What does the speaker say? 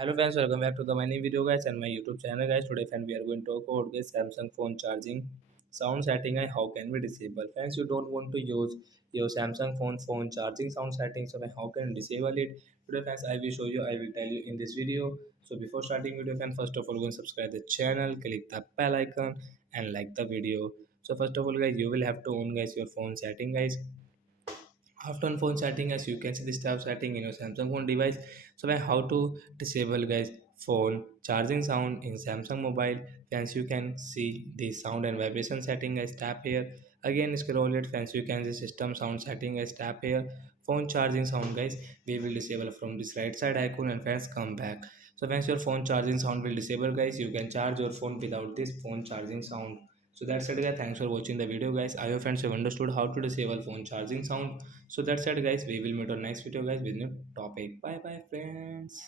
Hello friends, welcome back to the my new video guys and my YouTube channel guys. Today friends we are going to talk about guys Samsung phone charging sound setting and how can we disable. Friends, you don't want to use your Samsung phone charging sound settings, so how can you disable it? Today friends I will show you, I will tell you in this video. So before starting video friends, first of all go and subscribe the channel, click the bell icon and like the video. So first of all guys, you will have to own guys your phone setting guys. After on phone setting, as you can see this tab setting in your Samsung phone device. So like how to disable guys phone charging sound in Samsung mobile. Friends, you can see the sound and vibration setting guys, tap here. Again scroll it friends, you can see system sound setting guys, tap here. Phone charging sound guys, we will disable from this right side icon and friends come back. So once your phone charging sound will disable guys, you can charge your phone without this phone charging sound. So that's it guys, thanks for watching the video guys. I hope friends have understood how to disable phone charging sound. So that's it guys, we will meet on next video guys with new topic. Bye bye friends.